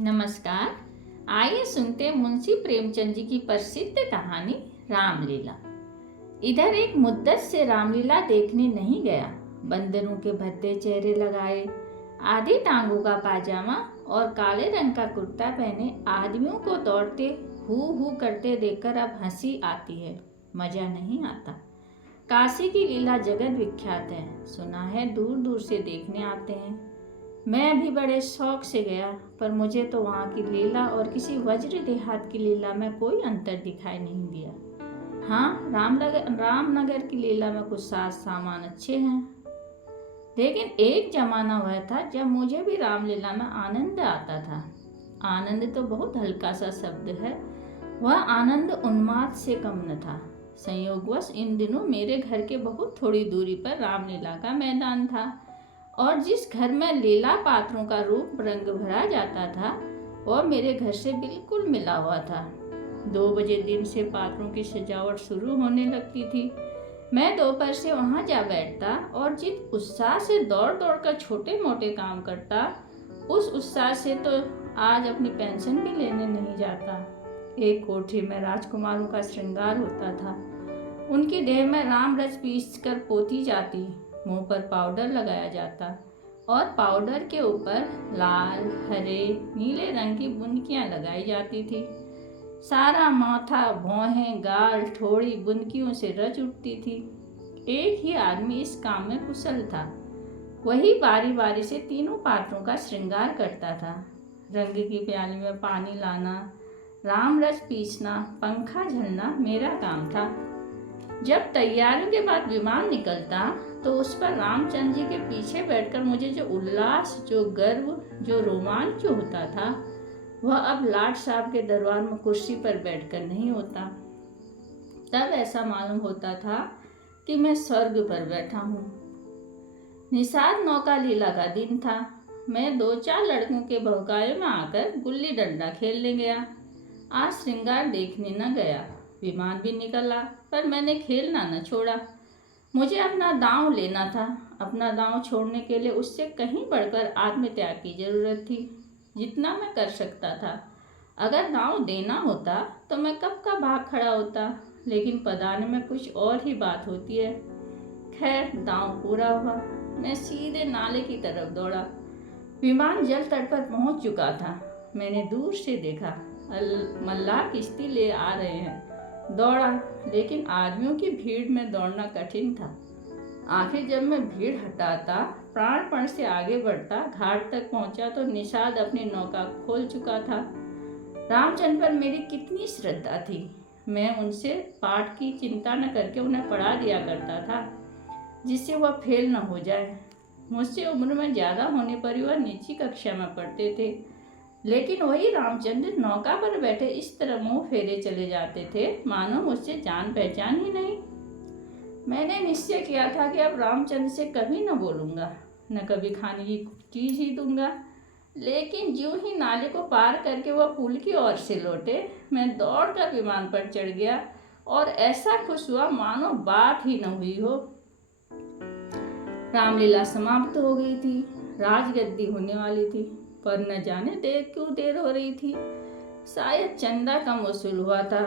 नमस्कार। आइए सुनते हैं मुंशी प्रेमचंद जी की प्रसिद्ध कहानी रामलीला। इधर एक मुद्दत से रामलीला देखने नहीं गया। बंदरों के भद्दे चेहरे लगाए, आधी टांगों का पाजामा और काले रंग का कुर्ता पहने आदमियों को दौड़ते हू करते देखकर अब हंसी आती है, मजा नहीं आता। काशी की लीला जगत विख्यात है, सुना है दूर दूर से देखने आते हैं। मैं भी बड़े शौक से गया, पर मुझे तो वहाँ की लीला और किसी वज्र देहात की लीला में कोई अंतर दिखाई नहीं दिया। हाँ, रामनगर की लीला में कुछ साज सामान अच्छे हैं, लेकिन एक जमाना वह था जब मुझे भी रामलीला में आनंद आता था। आनंद तो बहुत हल्का सा शब्द है, वह आनंद उन्माद से कम न था। संयोगवश इन दिनों मेरे घर के बहुत थोड़ी दूरी पर रामलीला का मैदान था, और जिस घर में लीला पात्रों का रूप रंग भरा जाता था वह मेरे घर से बिल्कुल मिला हुआ था। 2 बजे दिन से पात्रों की सजावट शुरू होने लगती थी। मैं दोपहर से वहां जा बैठता और जिस उत्साह से दौड़ दौड़ कर छोटे मोटे काम करता, उस उत्साह से तो आज अपनी पेंशन भी लेने नहीं जाता। एक कोठरी में राजकुमारों का श्रृंगार होता था। उनकी देह में राम रच पीस कर पोती जाती, मुंह पर पाउडर लगाया जाता और पाउडर के ऊपर लाल, हरे, नीले रंग की बुनकियां लगाई जाती थी। सारा माथा, भौहें, गाल, ठोड़ी बुनकियों से रच उठती थी। एक ही आदमी इस काम में कुशल था। वही बारी बारी से तीनों पात्रों का श्रृंगार करता था। रंग की प्याली में पानी लाना, राम रच पीसना, पंखा झलना मेरा काम था। जब तैयारियों के बाद विमान निकलता तो उस पर रामचंद्र जी के पीछे बैठकर मुझे जो उल्लास, जो गर्व, जो रोमांच होता था, वह अब लाट साहब के दरबार में कुर्सी पर बैठकर नहीं होता। तब ऐसा मालूम होता था कि मैं स्वर्ग पर बैठा हूँ। निषाद नौका लीला का दिन था। मैं 2-4 लड़कों के बहकावे में आकर गुल्ली डंडा खेलने गया। आज श्रृंगार देखने न गया। विमान भी निकला, पर मैंने खेलना न छोड़ा। मुझे अपना दांव लेना था। अपना दांव छोड़ने के लिए उससे कहीं बढ़कर आत्मत्याग की जरूरत थी, जितना मैं कर सकता था। अगर दांव देना होता तो मैं कब का भाग खड़ा होता, लेकिन पदाने में कुछ और ही बात होती है। खैर, दांव पूरा हुआ। मैं सीधे नाले की तरफ दौड़ा। विमान जल तट पर पहुंच चुका था। मैंने दूर से देखा, मल्लाह किश्ती ले आ रहे हैं। दौड़ा, लेकिन आदमियों की भीड़ में दौड़ना कठिन था। आखिर जब मैं भीड़ हटाता, प्राणपण से आगे बढ़ता, घाट तक पहुंचा तो निषाद अपनी नौका खोल चुका था। रामचंद्र पर मेरी कितनी श्रद्धा थी। मैं उनसे पाठ की चिंता न करके उन्हें पढ़ा दिया करता था, जिससे वह फेल न हो जाए। मुझसे उम्र में ज़्यादा होने पर ही वह नीची कक्षा में पढ़ते थे, लेकिन वही रामचंद्र नौका पर बैठे इस तरह मुंह फेरे चले जाते थे मानो मुझसे जान पहचान ही नहीं। मैंने निश्चय किया था कि अब रामचंद्र से कभी न बोलूँगा, न कभी खाने की चीज़ ही दूंगा। लेकिन ज्यों ही नाले को पार करके वह पुल की ओर से लौटे, मैं दौड़कर विमान पर चढ़ गया और ऐसा खुश हुआ मानो बात ही न हुई हो। रामलीला समाप्त हो गई थी। राजगद्दी होने वाली थी, पर न जाने क्यों देर हो रही थी। शायद चंदा कम वसूल हुआ था।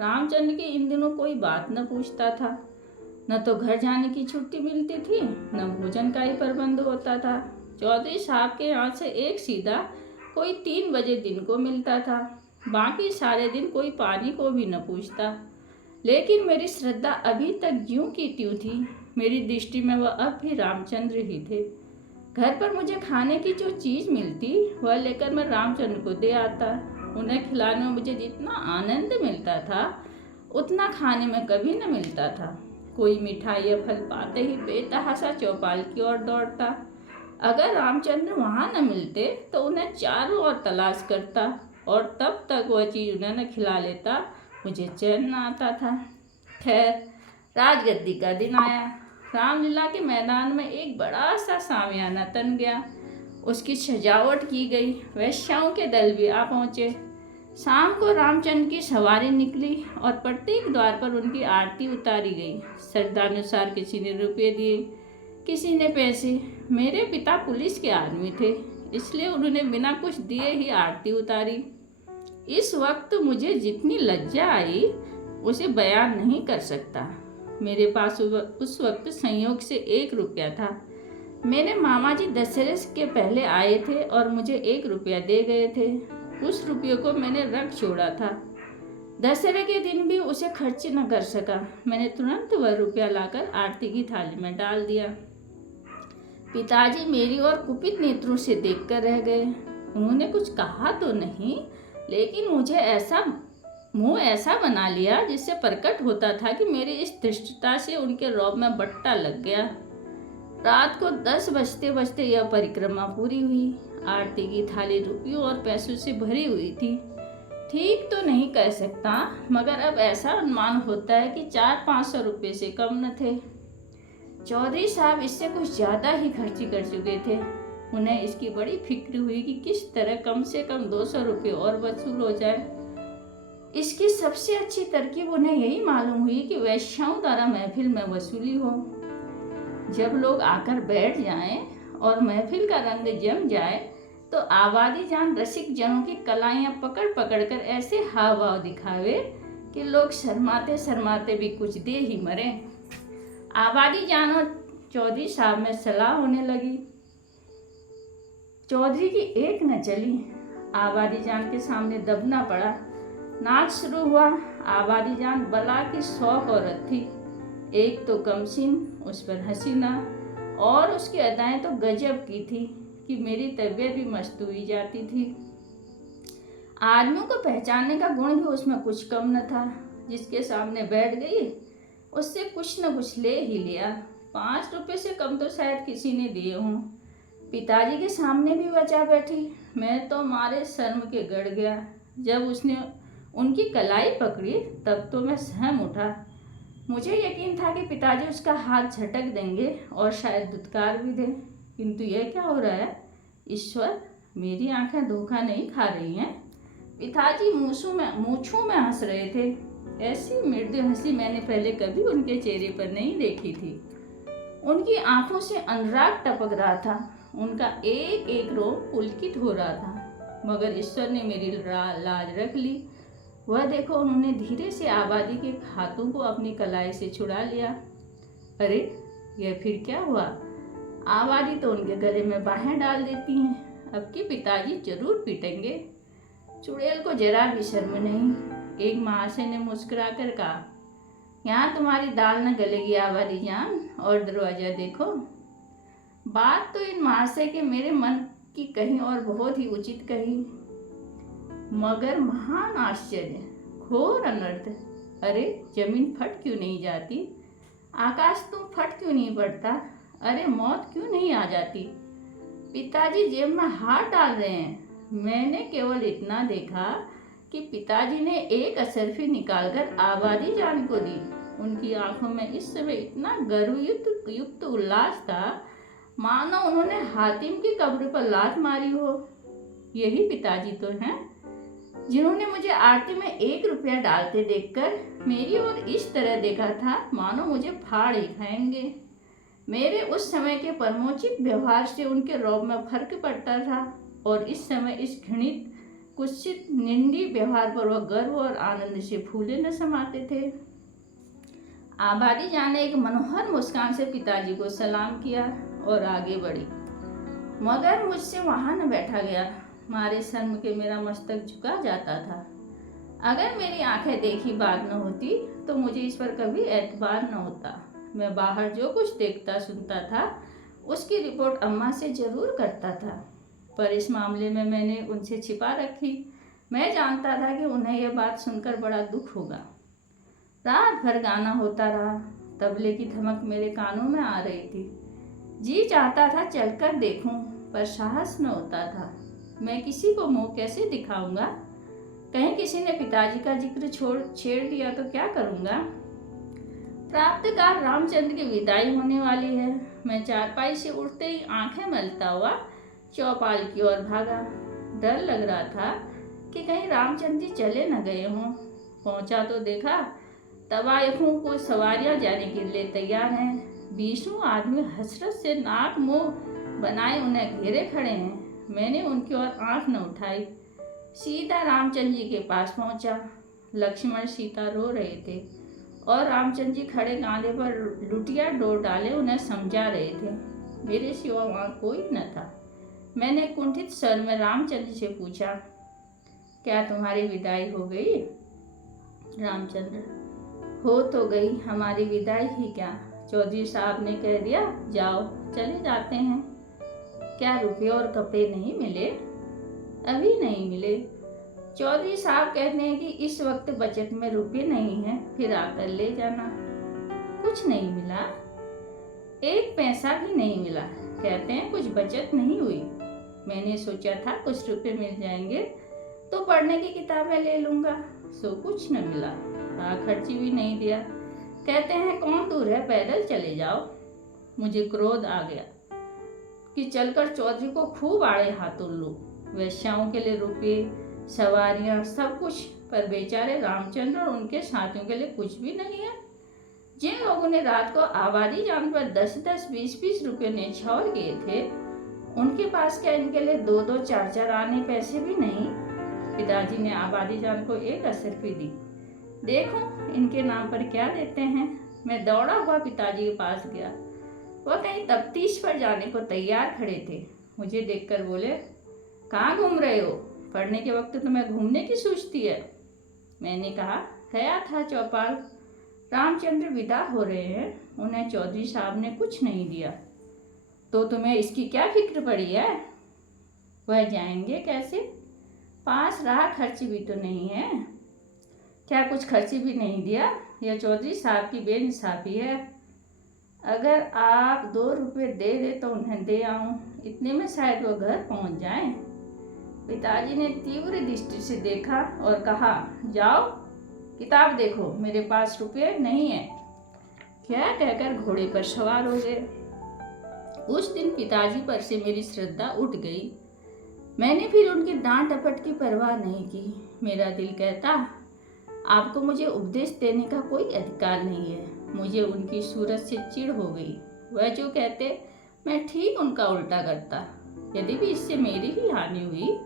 रामचंद्र की इन दिनों कोई बात न पूछता था। न तो घर जाने की छुट्टी मिलती थी, न भोजन का ही प्रबंध होता था। चौधरी साहब के यहाँ से एक सीधा कोई 3 बजे दिन को मिलता था। बाकी सारे दिन कोई पानी को भी न पूछता। लेकिन मेरी श्रद्धा अभी तक ज्यों की त्यों थी। मेरी दृष्टि में वह अब भी रामचंद्र ही थे। घर पर मुझे खाने की जो चीज़ मिलती वह लेकर मैं रामचंद्र को दे आता। उन्हें खिलाने में मुझे जितना आनंद मिलता था, उतना खाने में कभी न मिलता था। कोई मिठाई या फल पाते ही बेतहाशा चौपाल की ओर दौड़ता। अगर रामचंद्र वहाँ न मिलते तो उन्हें चारों ओर तलाश करता, और तब तक वह चीज़ उन्हें न खिला लेता, मुझे चैन न आता था। खैर, राजगद्दी का दिन आया। रामलीला के मैदान में एक बड़ा सा सामियाना तन गया। उसकी सजावट की गई। वेश्याओं के दल भी आ पहुँचे। शाम को रामचंद्र की सवारी निकली और प्रत्येक द्वार पर उनकी आरती उतारी गई। श्रद्धानुसार किसी ने रुपये दिए, किसी ने पैसे। मेरे पिता पुलिस के आदमी थे, इसलिए उन्होंने बिना कुछ दिए ही आरती उतारी। इस वक्त मुझे जितनी लज्जा आई उसे बयान नहीं कर सकता। मेरे पास उस वक्त संयोग से 1 रुपया था। मेरे मामा जी दशहरे के पहले आए थे और मुझे 1 रुपया दे गए थे। उस रुपये को मैंने रख छोड़ा था। दशहरे के दिन भी उसे खर्च न कर सका। मैंने तुरंत वह रुपया लाकर आरती की थाली में डाल दिया। पिताजी मेरी ओर कुपित नेत्रों से देखकर रह गए। उन्होंने कुछ कहा तो नहीं, लेकिन मुझे मुंह ऐसा बना लिया जिससे प्रकट होता था कि मेरी इस धृष्टता से उनके रौब में बट्टा लग गया। रात को 10 बजते बजते यह परिक्रमा पूरी हुई। आरती की थाली रुपयों और पैसों से भरी हुई थी। ठीक तो नहीं कह सकता, मगर अब ऐसा अनुमान होता है कि 400-500 रुपये से कम न थे। चौधरी साहब इससे कुछ ज़्यादा ही खर्ची कर चुके थे। उन्हें इसकी बड़ी फिक्र हुई कि किस तरह कम से कम 200 रुपये और वसूल हो जाए। इसकी सबसे अच्छी तरकीब उन्हें यही मालूम हुई कि वैश्याओं द्वारा महफिल में वसूली हो। जब लोग आकर बैठ जाएं और महफिल का रंग जम जाए तो आबादी जान रसिक जनों की कलाइयाँ पकड़ पकड़ कर ऐसे हाव भाव दिखावे कि लोग शर्माते शर्माते भी कुछ दे ही मरे। आबादी जान और चौधरी साहब में सलाह होने लगी। चौधरी की एक न चली। आबादी जान के सामने दबना पड़ा। नाच शुरू हुआ। आबादी जान बला की 100 औरत थी। एक तो कमसिन, उस पर हसीना, और उसकी अदाएं तो गजब की थी कि मेरी तबीयत भी मस्त हुई जाती थी। आदमियों को पहचानने का गुण भी उसमें कुछ कम न था। जिसके सामने बैठ गई उससे कुछ न कुछ ले ही लिया। 5 रुपये से कम तो शायद किसी ने दिए हों। पिताजी के सामने भी बचा बैठी। मैं तो मारे शर्म के गड़ गया। जब उसने उनकी कलाई पकड़ी तब तो मैं सहम उठा। मुझे यकीन था कि पिताजी उसका हाथ झटक देंगे और शायद दुत्कार भी दें, किंतु यह क्या हो रहा है? ईश्वर, मेरी आंखें धोखा नहीं खा रही हैं। पिताजी मूंछों में हंस रहे थे। ऐसी मृदु हंसी मैंने पहले कभी उनके चेहरे पर नहीं देखी थी। उनकी आंखों से अनुराग टपक रहा था। उनका एक एक रोम पुलकित हो रहा था। मगर ईश्वर ने मेरी लाज रख ली। वह देखो, उन्होंने धीरे से आबादी के हाथों को अपनी कलाई से छुड़ा लिया। अरे, यह फिर क्या हुआ? आबादी तो उनके गले में बाहें डाल देती हैं। अब के पिताजी जरूर पीटेंगे। चुड़ैल को जरा भी शर्म नहीं। एक महाशय ने मुस्कुरा कर कहा, यहाँ तुम्हारी दाल न गलेगी आबादी जान, और दरवाजा देखो। बात तो इन महाशय के मेरे मन की कहीं और बहुत ही उचित कही, मगर महान आश्चर्य, घोर अनर्थ। अरे, जमीन फट क्यों नहीं जाती? आकाश तुम फट क्यों नहीं पड़ता? अरे, मौत क्यों नहीं आ जाती? पिताजी जेब में हाथ डाल रहे हैं। मैंने केवल इतना देखा कि पिताजी ने एक असरफी निकालकर आबादी जान को दी। उनकी आंखों में इस समय इतना गर्वयुक्त उल्लास था मानो उन्होंने हातिम की कब्र पर लात मारी हो। यही पिताजी तो हैं जिन्होंने मुझे आरती में 1 रुपया डालते देखकर मेरी ओर इस तरह देखा था मानो मुझे फाड़ ही खाएंगे। मेरे उस समय के परमोचित व्यवहार से उनके रौब में फर्क पड़ता था, और इस समय इस घृणित कुत्सित निंदी व्यवहार पर वह गर्व और आनंद से फूले न समाते थे। आबादी जान ने एक मनोहर मुस्कान से पिताजी को सलाम किया और आगे बढ़ी, मगर मुझसे वहां न बैठा गया। मारे शर्म के मेरा मस्तक झुका जाता था। अगर मेरी आंखें देखी बात न होती तो मुझे इस पर कभी एतबार न होता। मैं बाहर जो कुछ देखता सुनता था उसकी रिपोर्ट अम्मा से जरूर करता था, पर इस मामले में मैंने उनसे छिपा रखी। मैं जानता था कि उन्हें यह बात सुनकर बड़ा दुख होगा। रात भर गाना होता रहा। तबले की धमक मेरे कानों में आ रही थी। जी चाहता था चलकर देखूं, पर साहस न होता था। मैं किसी को मुंह कैसे दिखाऊंगा? कहीं किसी ने पिताजी का जिक्र छेड़ दिया तो क्या करूंगा? प्रातःकाल रामचंद्र की विदाई होने वाली है। मैं चारपाई से उठते ही आंखें मलता हुआ चौपाल की ओर भागा। डर लग रहा था कि कहीं रामचंद्र जी चले न गए हों। पहुंचा तो देखा तवायफों को सवारियां जाने के लिए तैयार हैं। 20 आदमी हसरत से नाक मुंह बनाए उन्हें घेरे खड़े हैं। मैंने उनकी ओर आंख न उठाई, सीधा रामचंद्र जी के पास पहुंचा। लक्ष्मण सीता रो रहे थे और रामचंद्र जी खड़े कांधे पर लुटिया डोर डाले उन्हें समझा रहे थे। मेरे सिवा वहाँ कोई न था। मैंने कुंठित स्वर में रामचंद्र जी से पूछा, क्या तुम्हारी विदाई हो गई? रामचंद्र, हो तो गई, हमारी विदाई ही क्या, चौधरी साहब ने कह दिया जाओ, चले जाते हैं। क्या रुपये और कपड़े नहीं मिले? अभी नहीं मिले। चौधरी साहब कहते हैं कि इस वक्त बचत में रुपये नहीं है, फिर आकर ले जाना। कुछ नहीं मिला? एक पैसा भी नहीं मिला। कहते हैं कुछ बचत नहीं हुई। मैंने सोचा था कुछ रुपये मिल जाएंगे तो पढ़ने की किताबें ले लूँगा, सो कुछ न मिला। खर्ची भी नहीं दिया। कहते हैं कौन दूर है, पैदल चले जाओ। मुझे क्रोध आ गया कि चलकर चौधरी को खूब आड़े हाथों लूं। वेश्याओं के लिए रुपये, सवारियां, सब कुछ, पर बेचारे रामचंद्र और उनके साथियों के लिए कुछ भी नहीं है। जिन लोगों ने रात को आबादी जान पर 10-10, 20-20 रुपये न्यौछावर किए थे, उनके पास क्या इनके लिए 2-2, 4-4 आने पैसे भी नहीं? पिताजी ने आबादी जान को एक असरफी दी। देखो इनके नाम पर क्या देते हैं। मैं दौड़ा हुआ पिताजी के पास गया। वह कहीं तफ्तीश पर जाने को तैयार खड़े थे। मुझे देखकर बोले, कहाँ घूम रहे हो? पढ़ने के वक्त तुम्हें घूमने की सूझती है। मैंने कहा, गया था चौपाल। रामचंद्र विदा हो रहे हैं, उन्हें चौधरी साहब ने कुछ नहीं दिया। तो तुम्हें इसकी क्या फिक्र पड़ी है? वह जाएंगे कैसे? पास राह खर्च भी तो नहीं है। क्या कुछ खर्च भी नहीं दिया? यह चौधरी साहब की बेइंसाफी है। अगर आप 2 रुपये दे दे तो उन्हें दे आऊं, इतने में शायद वो घर पहुंच जाएं। पिताजी ने तीव्र दृष्टि से देखा और कहा, जाओ किताब देखो, मेरे पास रुपये नहीं है। क्या कहकर घोड़े पर सवार हो गए। उस दिन पिताजी पर से मेरी श्रद्धा उठ गई। मैंने फिर उनकी डांट डपट की परवाह नहीं की। मेरा दिल कहता, आपको मुझे उपदेश देने का कोई अधिकार नहीं है। मुझे उनकी सूरत से चिढ़ हो गई। वह जो कहते मैं ठीक उनका उल्टा करता। यदि भी इससे मेरी ही हानि हुई,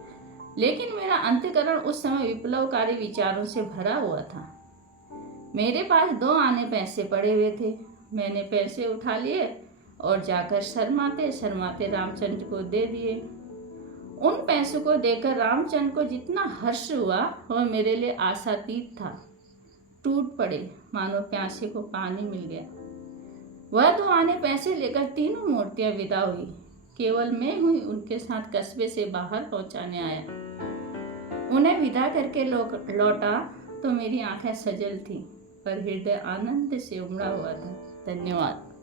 लेकिन मेरा अंतःकरण उस समय विप्लवकारी विचारों से भरा हुआ था। मेरे पास 2 आने पैसे पड़े हुए थे। मैंने पैसे उठा लिए और जाकर शर्माते शर्माते रामचंद्र को दे दिए। उन पैसों को देकर रामचंद्र को जितना हर्ष हुआ, वह मेरे लिए आशातीत था। टूट पड़े, मानो प्यासे को पानी मिल गया। वह 2 आने पैसे लेकर तीनों मूर्तियां विदा हुई। केवल मैं हुई उनके साथ कस्बे से बाहर पहुंचाने आया। उन्हें विदा करके लौटा तो मेरी आंखें सजल थीं, पर हृदय आनंद से उमड़ा हुआ था। धन्यवाद।